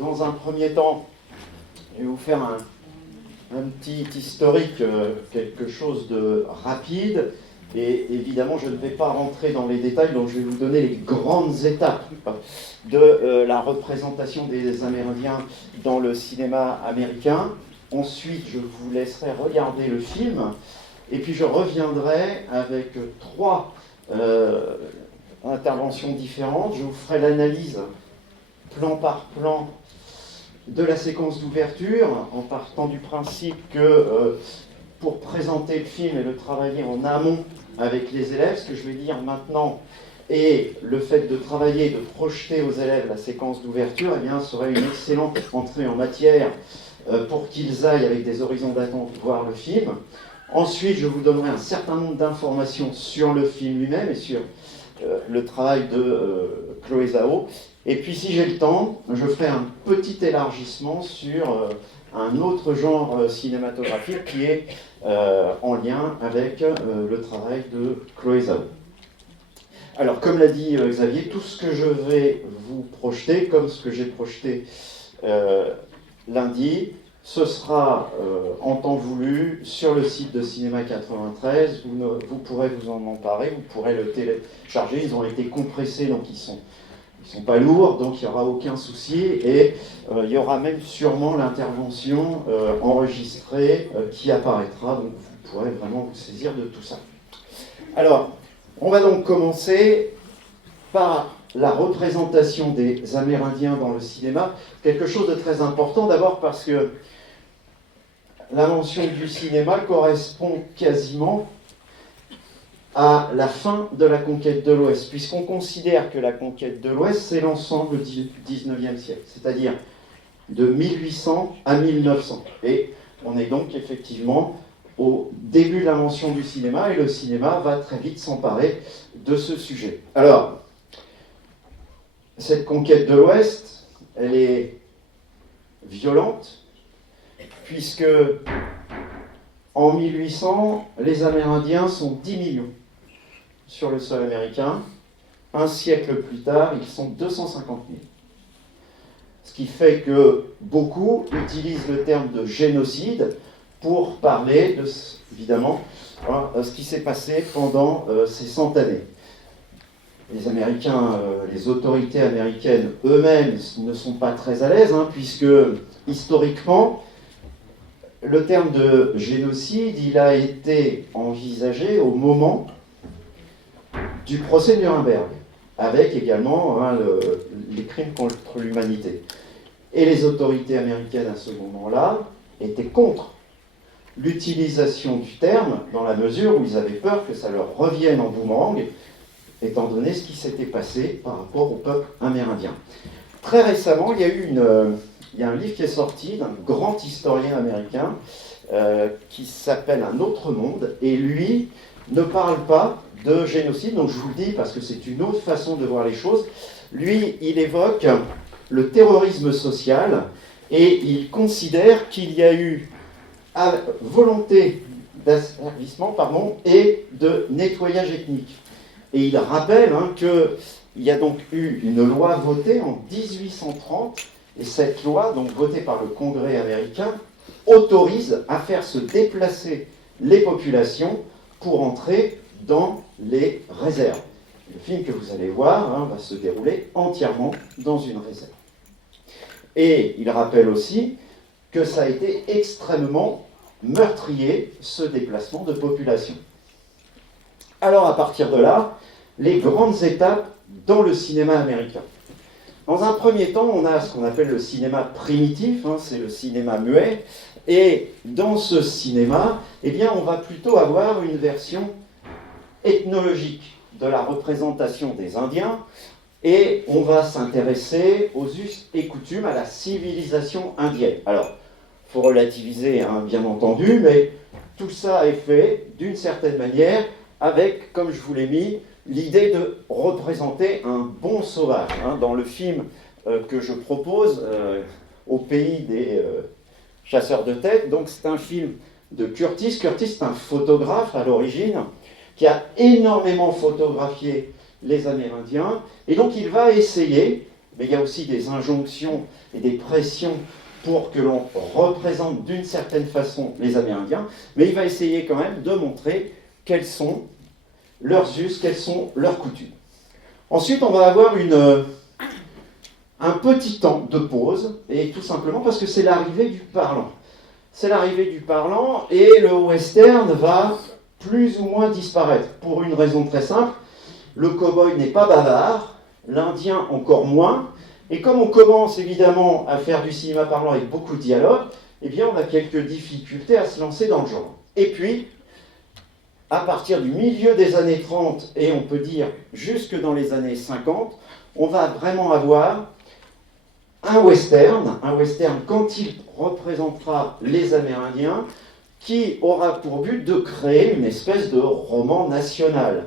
dans un premier temps, je vais vous faire un petit historique, quelque chose de rapide. Et évidemment, je ne vais pas rentrer dans les détails, donc je vais vous donner les grandes étapes de la représentation des Amérindiens dans le cinéma américain. Ensuite, je vous laisserai regarder le film. Et puis, je reviendrai avec trois interventions différentes. Je vous ferai l'analyse plan par plan de la séquence d'ouverture, en partant du principe que pour présenter le film et le travailler en amont avec les élèves, ce que je vais dire maintenant, et le fait de travailler, de projeter aux élèves la séquence d'ouverture, eh bien, serait une excellente entrée en matière pour qu'ils aillent avec des horizons d'attente voir le film. Ensuite, je vous donnerai un certain nombre d'informations sur le film lui-même et sur le travail de Chloé Zhao. Et puis, si j'ai le temps, je ferai un petit élargissement sur un autre genre cinématographique qui est en lien avec le travail de Chloé Zhao. Alors, comme l'a dit Xavier, tout ce que je vais vous projeter, comme ce que j'ai projeté lundi, ce sera en temps voulu sur le site de Cinéma 93. Vous pourrez vous en emparer, vous pourrez le télécharger. Ils ont été compressés, donc ils sont pas lourds, donc il n'y aura aucun souci. Et il y aura même sûrement l'intervention enregistrée qui apparaîtra. Donc vous pourrez vraiment vous saisir de tout ça. Alors, on va donc commencer par la représentation des Amérindiens dans le cinéma. Quelque chose de très important, d'abord parce que l'invention du cinéma correspond quasiment à la fin de la conquête de l'Ouest, puisqu'on considère que la conquête de l'Ouest, c'est l'ensemble du XIXe siècle, c'est-à-dire de 1800 à 1900. Et on est donc effectivement au début de l'invention du cinéma, et le cinéma va très vite s'emparer de ce sujet. Alors, cette conquête de l'Ouest, elle est violente, puisque en 1800, les Amérindiens sont 10 millions sur le sol américain. Un siècle plus tard, ils sont 250 000. Ce qui fait que beaucoup utilisent le terme de génocide pour parler, évidemment, ce qui s'est passé pendant ces 100 années. Les Américains, les autorités américaines eux-mêmes ne sont pas très à l'aise, puisque historiquement, le terme de génocide, il a été envisagé au moment du procès de Nuremberg, avec également les crimes contre l'humanité. Et les autorités américaines à ce moment-là étaient contre l'utilisation du terme, dans la mesure où ils avaient peur que ça leur revienne en boomerang, étant donné ce qui s'était passé par rapport au peuple amérindien. Très récemment, il y a un livre qui est sorti d'un grand historien américain qui s'appelle Un autre monde, et lui ne parle pas de génocide, donc je vous le dis parce que c'est une autre façon de voir les choses. Lui, il évoque le terrorisme social, et il considère qu'il y a eu volonté d'asservissement et de nettoyage ethnique. Et il rappelle qu'il y a donc eu une loi votée en 1830, et cette loi, donc votée par le Congrès américain, autorise à faire se déplacer les populations pour entrer dans les réserves. Le film que vous allez voir va se dérouler entièrement dans une réserve. Et il rappelle aussi que ça a été extrêmement meurtrier, ce déplacement de population. Alors à partir de là, les grandes étapes dans le cinéma américain. Dans un premier temps, on a ce qu'on appelle le cinéma primitif, c'est le cinéma muet, et dans ce cinéma, on va plutôt avoir une version ethnologique de la représentation des Indiens, et on va s'intéresser aux us et coutumes, à la civilisation indienne. Alors, il faut relativiser, bien entendu, mais tout ça est fait d'une certaine manière avec, comme je vous l'ai mis, l'idée de représenter un bon sauvage. Dans le film que je propose, Au pays des chasseurs de têtes, donc c'est un film de Curtis. Curtis est un photographe à l'origine qui a énormément photographié les Amérindiens, et donc il va essayer mais il y a aussi des injonctions et des pressions pour que l'on représente d'une certaine façon les Amérindiens, mais il va essayer quand même de montrer quels sont leurs us, quelles sont leurs coutumes. Ensuite, on va avoir un petit temps de pause, et tout simplement parce que c'est l'arrivée du parlant. C'est l'arrivée du parlant, et le western va plus ou moins disparaître, pour une raison très simple. Le cow-boy n'est pas bavard, l'Indien encore moins, et comme on commence évidemment à faire du cinéma parlant avec beaucoup de dialogue, eh bien on a quelques difficultés à se lancer dans le genre. Et puis, à partir du milieu des années 30, et on peut dire jusque dans les années 50, on va vraiment avoir un western quand il représentera les Amérindiens, qui aura pour but de créer une espèce de roman national.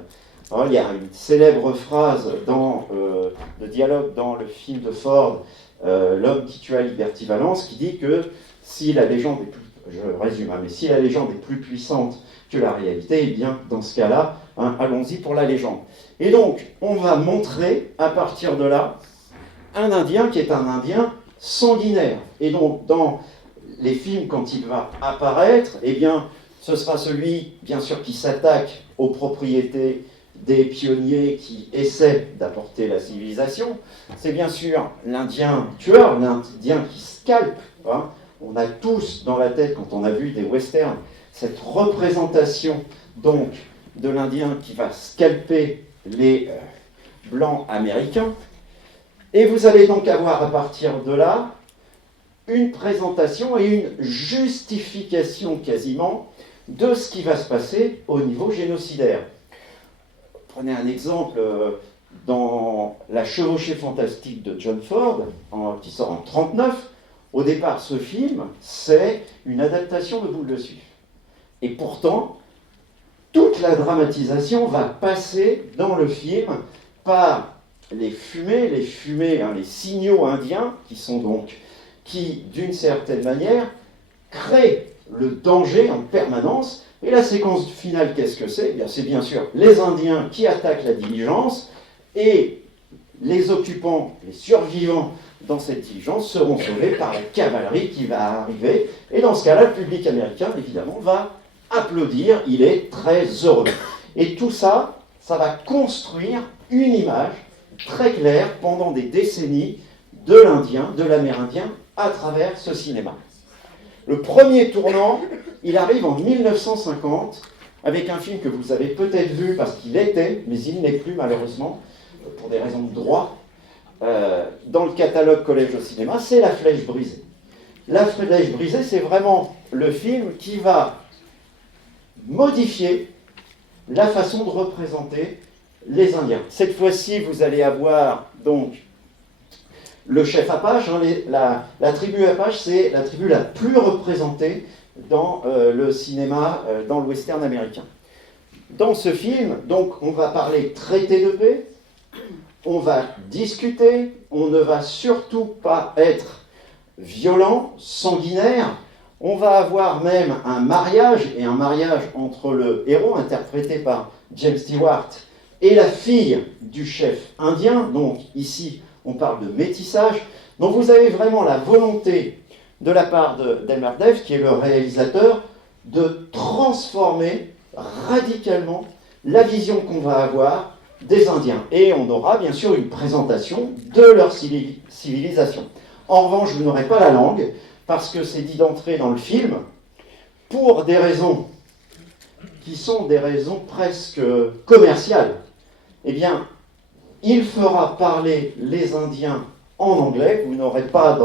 Alors, il y a une célèbre phrase dans le dialogue dans le film de Ford, L'homme qui tua Liberty Valance, qui dit que si la légende est plus, je résume, mais si la légende est plus puissante que la réalité, eh bien, dans ce cas-là, allons-y pour la légende. Et donc, on va montrer, à partir de là, un Indien qui est un Indien sanguinaire. Et donc, dans les films, quand il va apparaître, eh bien, ce sera celui, bien sûr, qui s'attaque aux propriétés des pionniers qui essaient d'apporter la civilisation. C'est bien sûr l'Indien tueur, l'Indien qui scalpe. Hein. On a tous dans la tête, quand on a vu des westerns, cette représentation donc de l'Indien qui va scalper les blancs américains. Et vous allez donc avoir à partir de là une présentation et une justification quasiment de ce qui va se passer au niveau génocidaire. Prenez un exemple dans La chevauchée fantastique de John Ford, qui sort en 1939. Au départ, ce film, c'est une adaptation de Boule de Suif. Et pourtant, toute la dramatisation va passer dans le film par les fumées, les signaux indiens, qui, d'une certaine manière, créent le danger en permanence. Et la séquence finale, qu'est-ce que c'est ? Eh bien, c'est bien sûr les Indiens qui attaquent la diligence, et les occupants, les survivants dans cette diligence seront sauvés par la cavalerie qui va arriver. Et dans ce cas-là, le public américain, évidemment, va applaudir, il est très heureux. Et tout ça, ça va construire une image très claire pendant des décennies de l'Indien, de l'Amérindien, à travers ce cinéma. Le premier tournant, il arrive en 1950, avec un film que vous avez peut-être vu, parce qu'il était, mais il n'est plus malheureusement, pour des raisons de droit, dans le catalogue Collège au cinéma, c'est La Flèche brisée. La Flèche brisée, c'est vraiment le film qui va modifier la façon de représenter les Indiens. Cette fois-ci, vous allez avoir donc le chef Apache. La tribu Apache, c'est la tribu la plus représentée dans le cinéma, dans le western américain. Dans ce film, donc, on va parler traité de paix, on va discuter, on ne va surtout pas être violent, sanguinaire. On va avoir même un mariage entre le héros, interprété par James Stewart, et la fille du chef indien. Donc ici, on parle de métissage. Donc vous avez vraiment la volonté de la part d'Elmer Dev, qui est le réalisateur, de transformer radicalement la vision qu'on va avoir des Indiens. Et on aura bien sûr une présentation de leur civilisation. En revanche, vous n'aurez pas la langue, parce que c'est dit d'entrer dans le film, pour des raisons qui sont des raisons presque commerciales. Eh bien, il fera parler les Indiens en anglais, vous n'aurez pas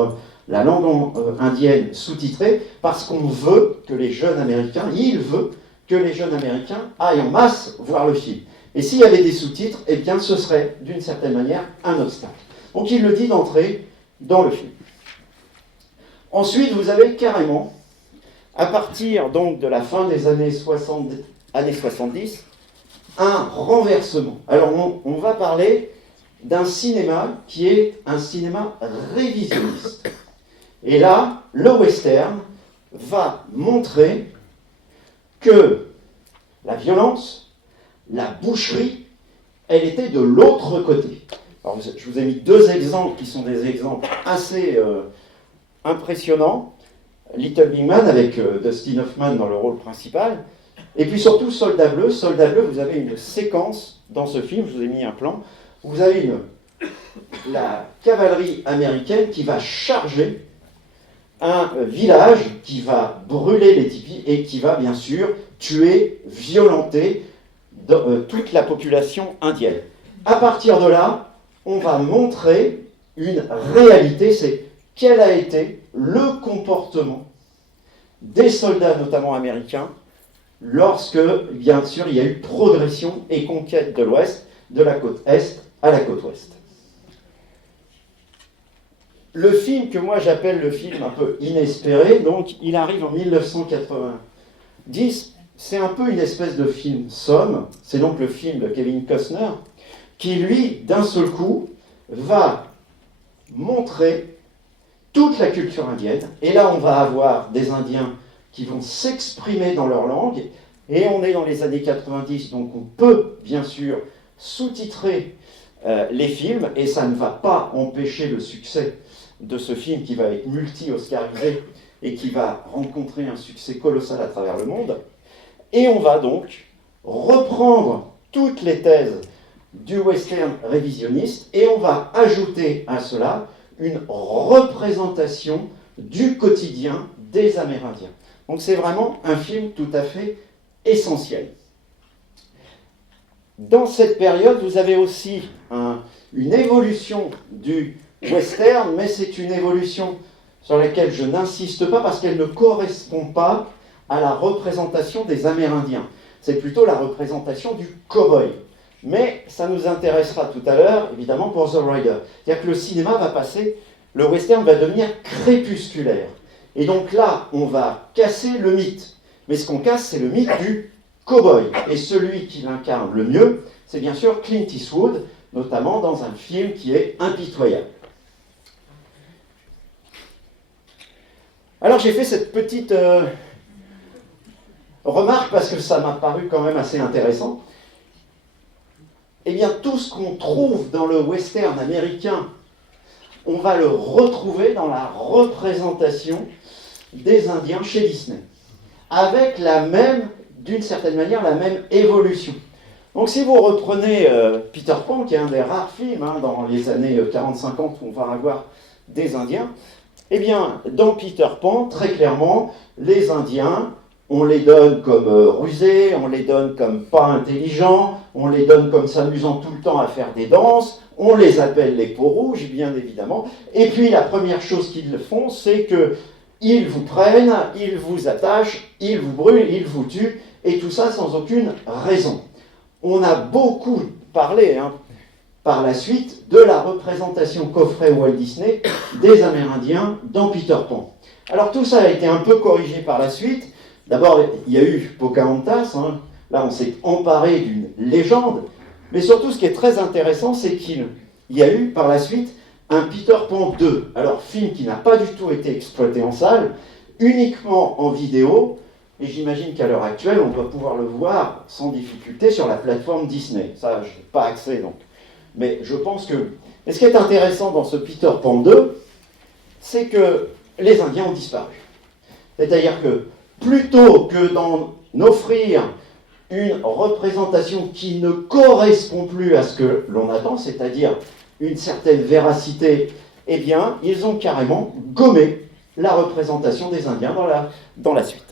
la langue indienne sous-titrée, parce qu'on veut que les jeunes Américains, il veut que les jeunes Américains aillent en masse voir le film. Et s'il y avait des sous-titres, eh bien, ce serait, d'une certaine manière, un obstacle. Donc il le dit d'entrer dans le film. Ensuite, vous avez carrément, à partir donc de la fin des années 70, un renversement. Alors, on va parler d'un cinéma qui est un cinéma révisionniste. Et là, le western va montrer que la violence, la boucherie, elle était de l'autre côté. Alors, je vous ai mis deux exemples qui sont des exemples assez impressionnants. Little Big Man avec Dustin Hoffman dans le rôle principal. Et puis surtout Soldat Bleu. Soldat Bleu, vous avez une séquence dans ce film, je vous ai mis un plan, où vous avez la cavalerie américaine qui va charger un village, qui va brûler les tipis et qui va bien sûr tuer, violenter toute la population indienne. À partir de là, on va montrer une réalité, c'est quel a été le comportement des soldats, notamment américains, lorsque, bien sûr, il y a eu progression et conquête de l'Ouest, de la côte Est à la côte Ouest. Le film que moi j'appelle le film un peu inespéré, donc il arrive en 1990, c'est un peu une espèce de film somme, c'est donc le film de Kevin Costner, qui lui, d'un seul coup, va montrer toute la culture indienne, et là on va avoir des Indiens qui vont s'exprimer dans leur langue, et on est dans les années 90, donc on peut bien sûr sous-titrer les films, et ça ne va pas empêcher le succès de ce film qui va être multi-oscarisé et qui va rencontrer un succès colossal à travers le monde. Et on va donc reprendre toutes les thèses du western révisionniste et on va ajouter à cela une représentation du quotidien des Amérindiens. Donc c'est vraiment un film tout à fait essentiel. Dans cette période, vous avez aussi une évolution du western, mais c'est une évolution sur laquelle je n'insiste pas parce qu'elle ne correspond pas à la représentation des Amérindiens. C'est plutôt la représentation du cow-boy. Mais ça nous intéressera tout à l'heure, évidemment, pour The Rider. C'est-à-dire que le cinéma va passer, le western va devenir crépusculaire. Et donc là, on va casser le mythe. Mais ce qu'on casse, c'est le mythe du cow-boy. Et celui qui l'incarne le mieux, c'est bien sûr Clint Eastwood, notamment dans un film qui est impitoyable. Alors j'ai fait cette petite remarque parce que ça m'a paru quand même assez intéressant. Eh bien, tout ce qu'on trouve dans le western américain, on va le retrouver dans la représentation des Indiens chez Disney. Avec d'une certaine manière, la même évolution. Donc si vous reprenez Peter Pan, qui est un des rares films dans les années 40-50 où on va avoir des Indiens, eh bien, dans Peter Pan, très clairement, les Indiens, on les donne comme rusés, on les donne comme pas intelligents, on les donne comme s'amusant tout le temps à faire des danses, on les appelle les peaux rouges, bien évidemment. Et puis la première chose qu'ils font, c'est qu'ils vous prennent, ils vous attachent, ils vous brûlent, ils vous tuent, et tout ça sans aucune raison. On a beaucoup parlé, par la suite, de la représentation qu'offrait Walt Disney des Amérindiens dans Peter Pan. Alors tout ça a été un peu corrigé par la suite. D'abord, il y a eu Pocahontas, là on s'est emparé d'une légende, mais surtout ce qui est très intéressant, c'est qu'il y a eu par la suite un Peter Pan 2, alors film qui n'a pas du tout été exploité en salle, uniquement en vidéo, et j'imagine qu'à l'heure actuelle, on va pouvoir le voir sans difficulté sur la plateforme Disney. Ça, je n'ai pas accès donc. Mais je pense que... Et ce qui est intéressant dans ce Peter Pan 2, c'est que les Indiens ont disparu. C'est-à-dire que plutôt que d'en offrir une représentation qui ne correspond plus à ce que l'on attend, c'est-à-dire une certaine véracité, eh bien, ils ont carrément gommé la représentation des Indiens dans la suite.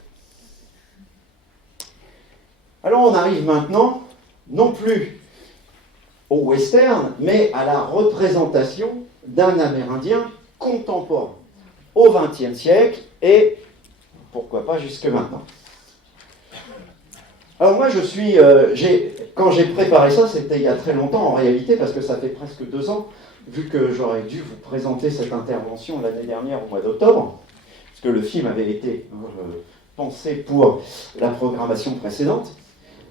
Alors on arrive maintenant, non plus au western, mais à la représentation d'un Amérindien contemporain au XXe siècle et pourquoi pas jusque maintenant. Alors moi quand j'ai préparé ça, c'était il y a très longtemps en réalité, parce que ça fait presque 2 ans, vu que j'aurais dû vous présenter cette intervention l'année dernière au mois d'octobre, parce que le film avait été pensé pour la programmation précédente.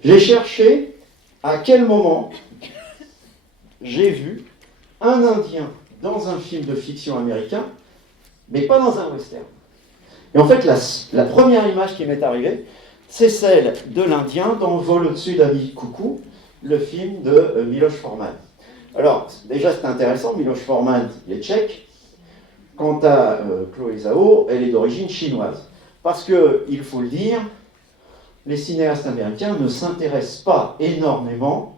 J'ai cherché à quel moment j'ai vu un Indien dans un film de fiction américain, mais pas dans un western. Et en fait, la première image qui m'est arrivée, c'est celle de l'Indien dans Vol au-dessus d'un nid de coucou, le film de Miloš Forman. Alors, déjà, c'est intéressant, Miloš Forman, il est tchèque. Quant à Chloé Zhao, elle est d'origine chinoise. Parce que, il faut le dire, les cinéastes américains ne s'intéressent pas énormément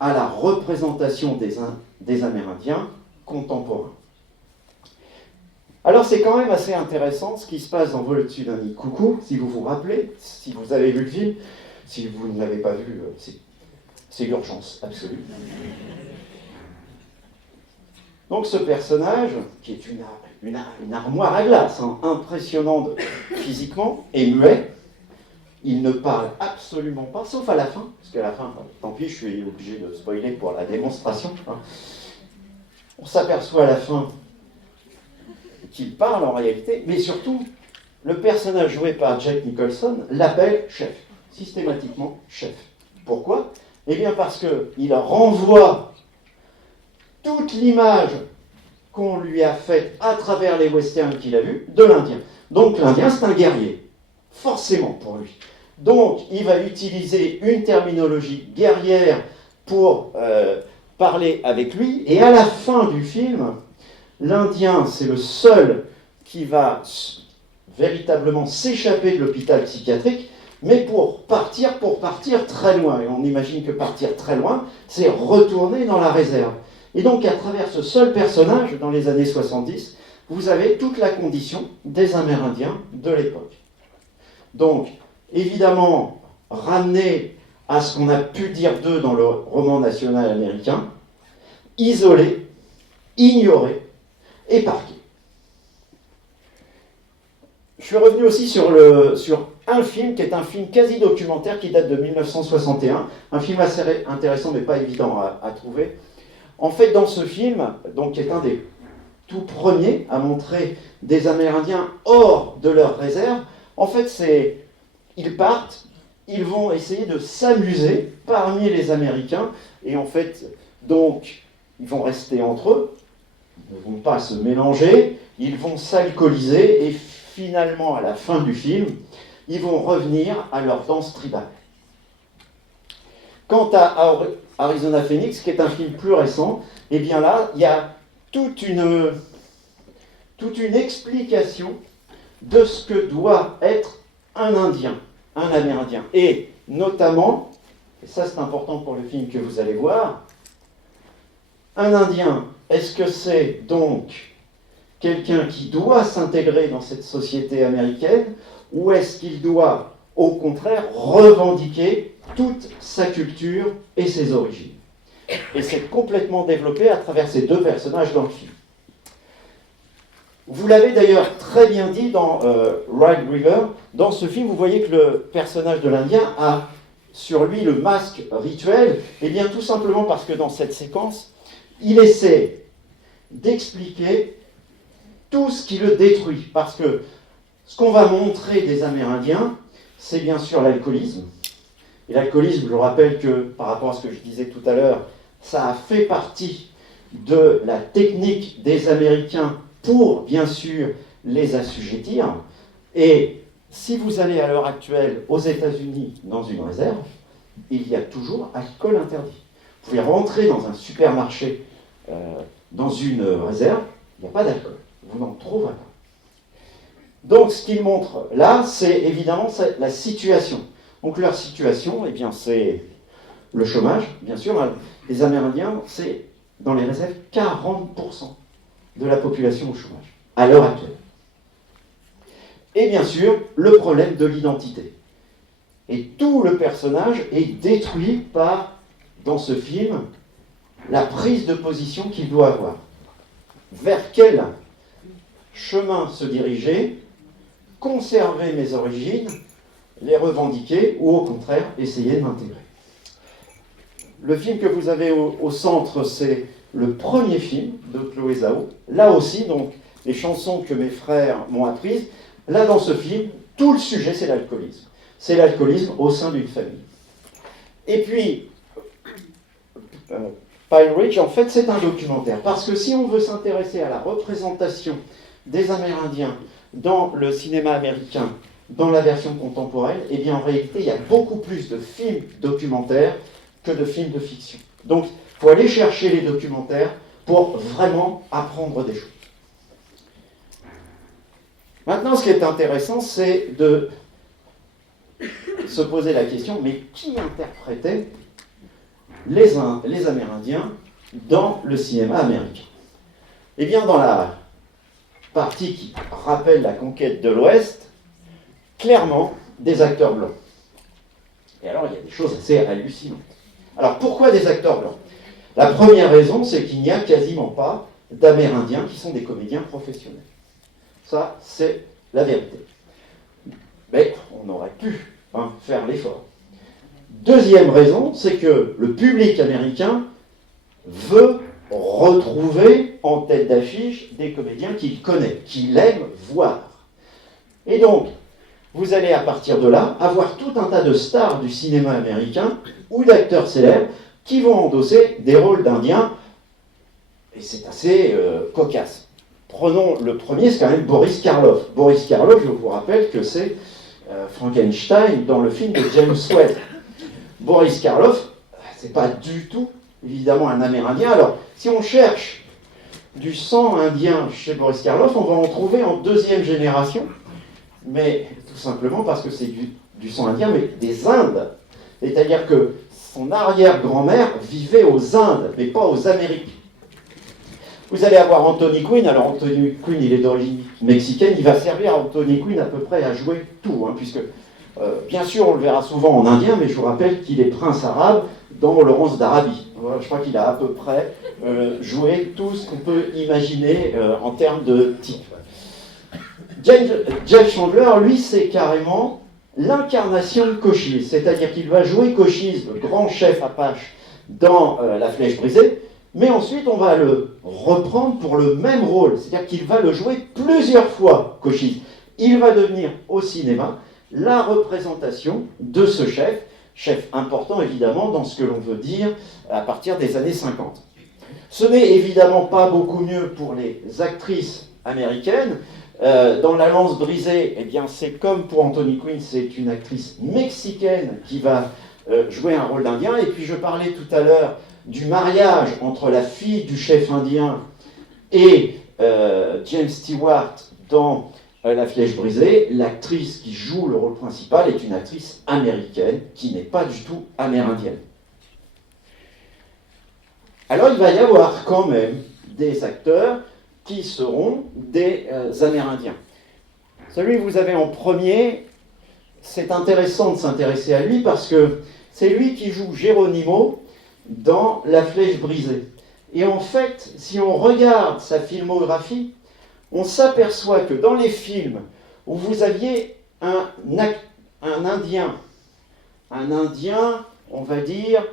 à la représentation des Amérindiens contemporains. Alors c'est quand même assez intéressant ce qui se passe dans Vol au-dessus d'un nid de coucou, si vous vous rappelez, si vous avez vu le film. Si vous ne l'avez pas vu, c'est l'urgence absolue. Donc ce personnage, qui est une armoire à glace, hein, impressionnante physiquement, et muet, il ne parle absolument pas, sauf à la fin, parce qu'à la fin, tant pis, je suis obligé de spoiler pour la démonstration. Hein. On s'aperçoit à la fin qu'il parle en réalité, mais surtout, le personnage joué par Jack Nicholson l'appelle chef, systématiquement chef. Pourquoi ? Eh bien parce qu'il renvoie toute l'image qu'on lui a faite à travers les westerns qu'il a vus de l'Indien. Donc l'Indien, c'est un guerrier, forcément pour lui. Donc il va utiliser une terminologie guerrière pour parler avec lui, et à la fin du film, l'Indien, c'est le seul qui va véritablement s'échapper de l'hôpital psychiatrique, mais pour partir très loin. Et on imagine que partir très loin, c'est retourner dans la réserve. Et donc, à travers ce seul personnage, dans les années 70, vous avez toute la condition des Amérindiens de l'époque. Donc, évidemment, ramené à ce qu'on a pu dire d'eux dans le roman national américain, isolé, ignoré, épargné. Je suis revenu aussi sur un film qui est un film quasi documentaire qui date de 1961, un film assez intéressant mais pas évident à trouver. En fait, dans ce film, donc, qui est un des tout premiers à montrer des Amérindiens hors de leur réserve, en fait, ils partent, ils vont essayer de s'amuser parmi les Américains, et en fait, donc, ils vont rester entre eux, ils ne vont pas se mélanger, ils vont s'alcooliser, et finalement, à la fin du film, ils vont revenir à leur danse tribale. Quant à Arizona Phoenix, qui est un film plus récent, eh bien là, il y a toute une explication de ce que doit être un Indien, un Amérindien. Et notamment, et ça c'est important pour le film que vous allez voir, un Indien, est-ce que c'est donc quelqu'un qui doit s'intégrer dans cette société américaine, ou est-ce qu'il doit, au contraire, revendiquer toute sa culture et ses origines? Et c'est complètement développé à travers ces deux personnages dans le film. Vous l'avez d'ailleurs très bien dit dans Red River. Dans ce film, vous voyez que le personnage de l'Indien a sur lui le masque rituel. Eh bien, tout simplement parce que dans cette séquence, il essaie d'expliquer tout ce qui le détruit. Parce que ce qu'on va montrer des Amérindiens, c'est bien sûr l'alcoolisme. Et l'alcoolisme, je rappelle que, par rapport à ce que je disais tout à l'heure, ça a fait partie de la technique des Américains pour, bien sûr, les assujettir. Et si vous allez à l'heure actuelle aux États-Unis dans une réserve, il y a toujours alcool interdit. Vous pouvez rentrer dans un supermarché, dans une réserve, il n'y a pas d'alcool. Vous n'en trouverez pas. Donc, ce qu'ils montrent là, c'est évidemment la situation. Donc, leur situation, eh bien, c'est le chômage, bien sûr. Les Amérindiens, c'est dans les réserves 40% de la population au chômage, à l'heure actuelle. Et bien sûr, le problème de l'identité. Et tout le personnage est détruit par, dans ce film, la prise de position qu'il doit avoir. Vers quel chemin se diriger, conserver mes origines, les revendiquer, ou au contraire, essayer de m'intégrer. Le film que vous avez au centre, c'est le premier film de Chloé Zhao. Là aussi, donc, les chansons que mes frères m'ont apprises. Là, dans ce film, tout le sujet, c'est l'alcoolisme. C'est l'alcoolisme au sein d'une famille. Et puis, Pine Ridge, en fait, c'est un documentaire. Parce que si on veut s'intéresser à la représentation des Amérindiens dans le cinéma américain, dans la version contemporaine, eh bien, en réalité, il y a beaucoup plus de films documentaires que de films de fiction. Donc, faut aller chercher les documentaires pour vraiment apprendre des choses. Maintenant, ce qui est intéressant, c'est de se poser la question, mais qui interprétait les Amérindiens dans le cinéma américain? Eh bien, dans la partie qui rappelle la conquête de l'Ouest, clairement, des acteurs blancs. Et alors, il y a des choses assez hallucinantes. Alors, pourquoi des acteurs blancs? La première raison, c'est qu'il n'y a quasiment pas d'Amérindiens qui sont des comédiens professionnels. Ça, c'est la vérité. Mais on aurait pu faire l'effort. Deuxième raison, c'est que le public américain veut retrouver en tête d'affiche des comédiens qu'il connaît, qu'il aime voir. Et donc, vous allez à partir de là avoir tout un tas de stars du cinéma américain ou d'acteurs célèbres qui vont endosser des rôles d'Indiens, et c'est assez cocasse. Prenons le premier, c'est quand même Boris Karloff. Boris Karloff, je vous rappelle que c'est Frankenstein dans le film de James Whale. Boris Karloff, c'est pas du tout, évidemment, un Amérindien. Alors, si on cherche du sang indien chez Boris Karloff, on va en trouver en deuxième génération, mais tout simplement parce que c'est du sang indien, mais des Indes. C'est-à-dire que son arrière-grand-mère vivait aux Indes, mais pas aux Amériques. Vous allez avoir Anthony Quinn. Alors Anthony Quinn, il est d'origine mexicaine, il va servir à Anthony Quinn à peu près à jouer tout, puisque bien sûr on le verra souvent en indien, mais je vous rappelle qu'il est prince arabe dans Laurence d'Arabie. Voilà, je crois qu'il a à peu près joué tout ce qu'on peut imaginer en termes de type. Jeff Chandler, lui, c'est carrément l'incarnation de Cochise, c'est-à-dire qu'il va jouer Cochise, le grand chef Apache, dans La Flèche brisée, mais ensuite on va le reprendre pour le même rôle, c'est-à-dire qu'il va le jouer plusieurs fois, Cochise. Il va devenir au cinéma la représentation de ce chef important évidemment dans ce que l'on veut dire à partir des années 50. Ce n'est évidemment pas beaucoup mieux pour les actrices américaines. Dans La Lance brisée, eh bien, c'est comme pour Anthony Quinn, c'est une actrice mexicaine qui va jouer un rôle d'Indien. Et puis je parlais tout à l'heure du mariage entre la fille du chef indien et James Stewart dans La Flèche brisée. L'actrice qui joue le rôle principal est une actrice américaine qui n'est pas du tout amérindienne. Alors il va y avoir quand même des acteurs qui seront des Amérindiens. Celui que vous avez en premier, c'est intéressant de s'intéresser à lui parce que c'est lui qui joue Geronimo dans La Flèche brisée. Et en fait, si on regarde sa filmographie, on s'aperçoit que dans les films où vous aviez un Indien, on va dire,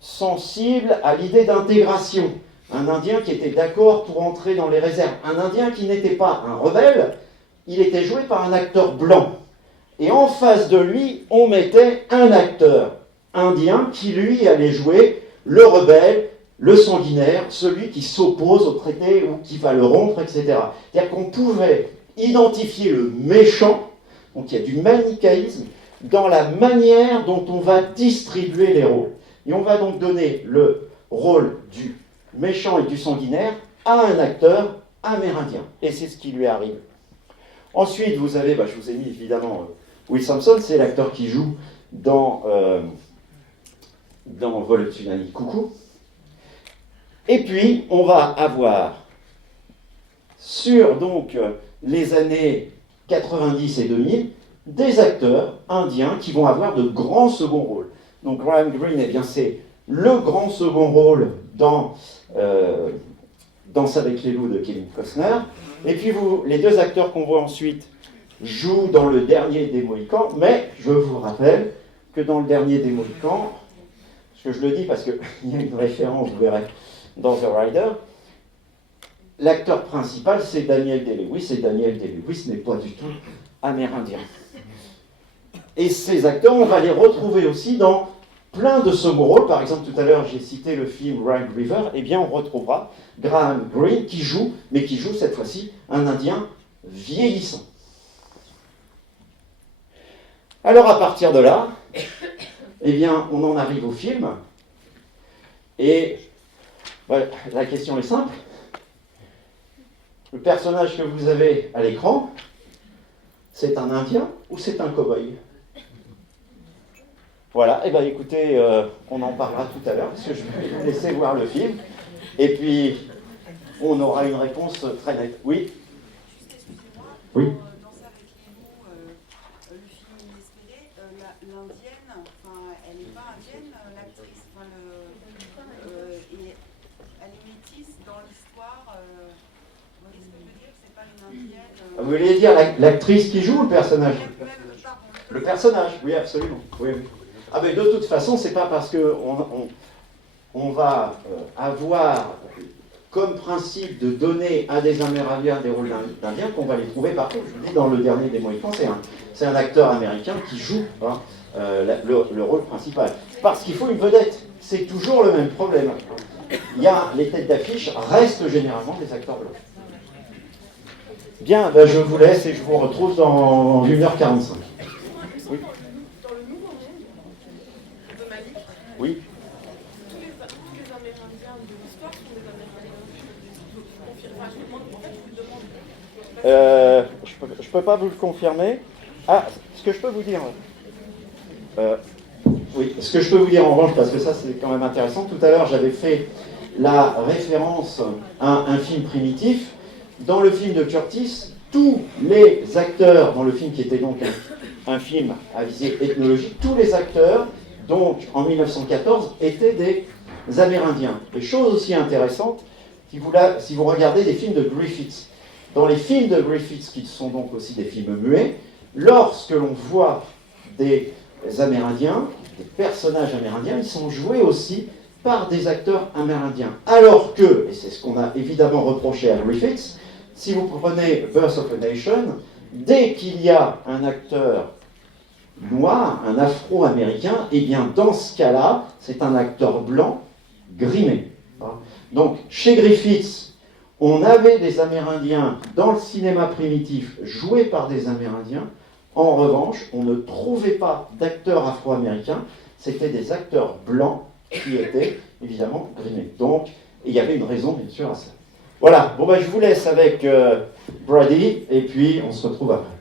sensible à l'idée d'intégration, un Indien qui était d'accord pour entrer dans les réserves, un Indien qui n'était pas un rebelle, il était joué par un acteur blanc. Et en face de lui, on mettait un acteur indien qui, lui, allait jouer le rebelle, le sanguinaire, celui qui s'oppose au traité ou qui va le rompre, etc. C'est-à-dire qu'on pouvait identifier le méchant, donc il y a du manichéisme, dans la manière dont on va distribuer les rôles. Et on va donc donner le rôle du méchant et du sanguinaire à un acteur amérindien. Et c'est ce qui lui arrive. Ensuite, vous avez, je vous ai mis évidemment Will Sampson, c'est l'acteur qui joue dans Vol au tsunami, coucou. Et puis, on va avoir sur donc les années 90 et 2000 des acteurs indiens qui vont avoir de grands seconds rôles. Donc Graham Greene, eh bien, c'est le grand second rôle dans Danse avec les loups de Kevin Costner. Et puis les deux acteurs qu'on voit ensuite jouent dans le dernier des Mohicans, mais je vous rappelle que dans le dernier des Mohicans, parce que je le dis parce qu'il y a une référence, vous verrez, dans The Rider, l'acteur principal c'est Daniel Day-Lewis, et Daniel Day-Lewis n'est pas du tout amérindien. Et ces acteurs, on va les retrouver aussi dans plein de second rôles. Par exemple, tout à l'heure, j'ai cité le film Red River. Eh bien, on retrouvera Graham Greene qui joue, mais qui joue cette fois-ci un Indien vieillissant. Alors, à partir de là, eh bien, on en arrive au film. Et Ouais, la question est simple. Le personnage que vous avez à l'écran, c'est un Indien ou c'est un cow-boy? Voilà, et bien écoutez, on en parlera tout à l'heure, parce que je vais vous laisser voir le film. Et puis, on aura une réponse très nette. Oui? Juste, excusez-moi, oui. dans Ça avec les mots, le film Inespéré, l'indienne, enfin, elle n'est pas indienne, l'actrice, enfin, et elle est métisse dans l'histoire. Vous voyez ce que je veux dire? C'est pas une indienne. Vous voulez dire l'actrice qui joue ou le personnage? Pardon, Le personnage, oui, absolument. Oui, oui. Ah ben de toute façon, c'est pas parce qu'on va avoir comme principe de donner à des Amérindiens des rôles d'Indiens qu'on va les trouver partout. Je vous dis, dans le dernier des Mohicans, c'est un acteur américain qui joue le rôle principal. Parce qu'il faut une vedette. C'est toujours le même problème. Les têtes d'affiche restent généralement des acteurs blancs. Bien, ben je vous laisse et je vous retrouve dans 1h45. Oui. Dans le Nouveau Monde de Malik, Oui. tous les Amérindiens de l'histoire sont des Amérindiens confirmés. Enfin, je vous demande, en fait, je vous demande. Je peux pas vous le confirmer. Ah, ce que je peux vous dire. Oui, ce que je peux vous dire en revanche, parce que ça c'est quand même intéressant. Tout à l'heure, j'avais fait la référence à un film primitif. Dans le film de Curtis, tous les acteurs dans le film, qui était donc un film à visée ethnologique, tous les acteurs, donc en 1914, étaient des Amérindiens. Et chose aussi intéressante, si vous regardez des films de Griffith, dans les films de Griffith, qui sont donc aussi des films muets, lorsque l'on voit des Amérindiens, des personnages amérindiens, ils sont joués aussi par des acteurs amérindiens. Alors que, et c'est ce qu'on a évidemment reproché à Griffith, si vous prenez Birth of a Nation, dès qu'il y a un acteur noir, un afro-américain, et bien dans ce cas-là, c'est un acteur blanc grimé. Donc, chez Griffith, on avait des Amérindiens dans le cinéma primitif joués par des Amérindiens. En revanche, on ne trouvait pas d'acteurs afro-américains, c'était des acteurs blancs qui étaient évidemment grimés. Donc, il y avait une raison bien sûr à ça. Voilà, bon ben je vous laisse avec Brady, et puis on se retrouve après.